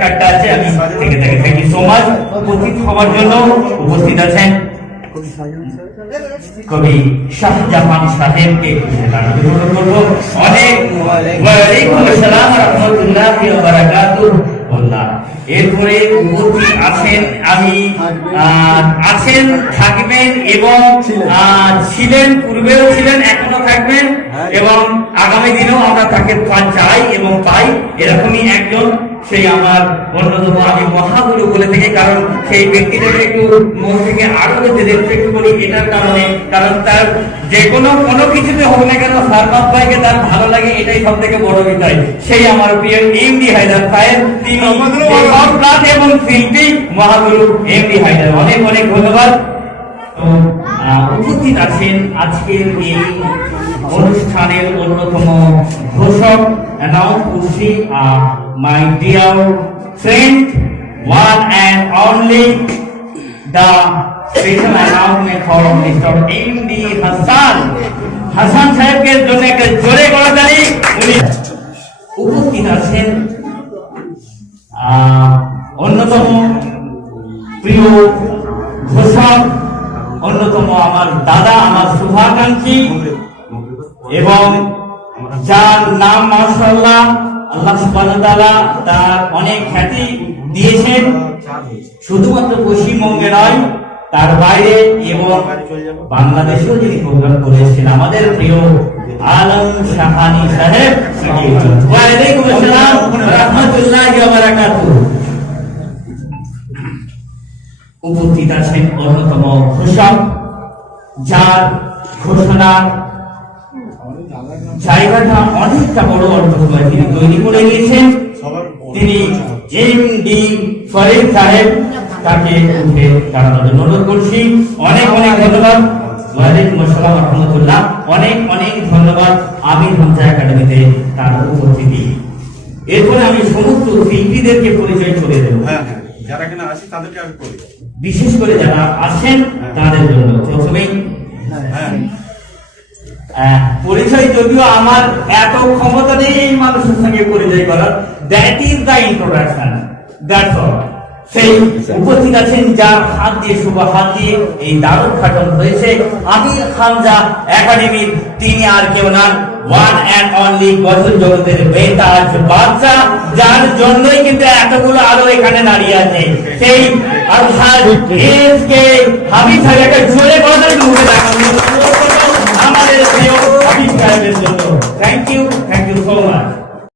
কার্ডটা আছে আমি থেকে থেকে থ্যাংক ইউ সো মাচ। উপস্থিত হওয়ার জন্য উপস্থিত আছেন কবি শাহজাহান সাহেবকে অনুরোধ করবো। অনেক ওয়ালাইকুম আসসালাম ওয়া রাহমাতুল্লাহি ওয়া বারাকাতুহু। এরপরে উপস্থিত আছেন আছেন থাকবেন এবং ছিলেন, পূর্বেও ছিলেন, এখনো থাকবেন এবং আগামী দিনেও আমরা তাকে চাই এবং পাই। এরকমই একজন সেই আমার অন্যতম, আমি মহাগুরু বলে থাকি, কারণ সেই ব্যক্তিটাকে একটু মন থেকে আরো রেসপেক্ট করি এটার কারণে, কারণ তার যে কোনো কিছুতে হোক না কেন সারবাদ ভাইকে তার ভালো লাগে, এটাই সব থেকে বড় বিষয়। সেই আমার প্রিয় এমডি হায়দার সাহেব, তিনি এবং শিল্পী মহাগুরু এমডি হায়দার, অনেক অনেক ধন্যবাদ। তো উপস্থিত আছেন আজকের এই অনুষ্ঠানের অন্যতম ঘোষক, অ্যানাউন্স করছি my dear friend, one and only the special announcement for Mr. M.D. Hasan সাহেবের জন্য একটা জোরে করতালি। উনি উপস্থিত আছেন অন্যতম প্রিয় ঘোষক, অন্যতম আমার দাদা, আমার শুভাকাঙ্ক্ষী, এবং যার নাম মাশাআল্লাহ আল্লাহ সুবহানাহু ওয়া তাআলা তার অনেক খ্যাতি দিয়েছেন, শুধুমাত্র পশ্চিমবঙ্গে নয় তার বাইরে এবং বাংলাদেশেও যিনি প্রোগ্রাম করেছেন, আমাদের প্রিয় আলম শাহানি সাহেব। ওয়ালাইকুম আসসালাম ওয়া রাহমাতুল্লাহি ওয়া বারাকাতুহু। উপস্থিত আছেন অন্যতম ঘোষক, যার ঘোষণার জায়গাটা অনেকটা বড় অর্থকরী তিনি তৈরি করে নিয়েছেন, তিনি এমডি ফরিদ সাহেব, তাকে উঠে দাঁড়ানোর জন্য অনুরোধ করছি। অনেক অনেক ধন্যবাদ। ওয়ালাইকুম আসসালাম ওয়া রাহমাতুল্লাহ। অনেক অনেক ধন্যবাদ আমির হামজা একাডেমিতে তার উপস্থিতি। এরপরে আমি সমস্ত শিল্পীদেরকে পরিচয় করে দেব, যারা কিনা আছে তাদেরকে আমি করি, বিশেষ করে যারা আছেন তাদের জন্য। প্রথমেই পরিচয়, যদিও আমার এত ক্ষমতা নেই এই মানুষের সঙ্গে পরিচয় করার, that is the introduction, that's all. সেই উপস্থিত আছেন যার হাত দিয়ে, শুভ হাত দিয়ে এই দারুণঘাটন হয়েছে, আমির হামজা একাডেমির, তিনি আর কেউ নন, ওয়ান অ্যান্ড অনলি গজল জগতের বেতাজ বাদশা, যার জন্যই কিন্তু এতগুলো আলো এখানে দাঁড়িয়ে আছে। সেই আলহাজ এসকে হাবিব সাহেবকে জোরে গজল মুখে দেখানো আমাদের প্রিয় হাবিব সাহেবের জন্য। Thank you so much.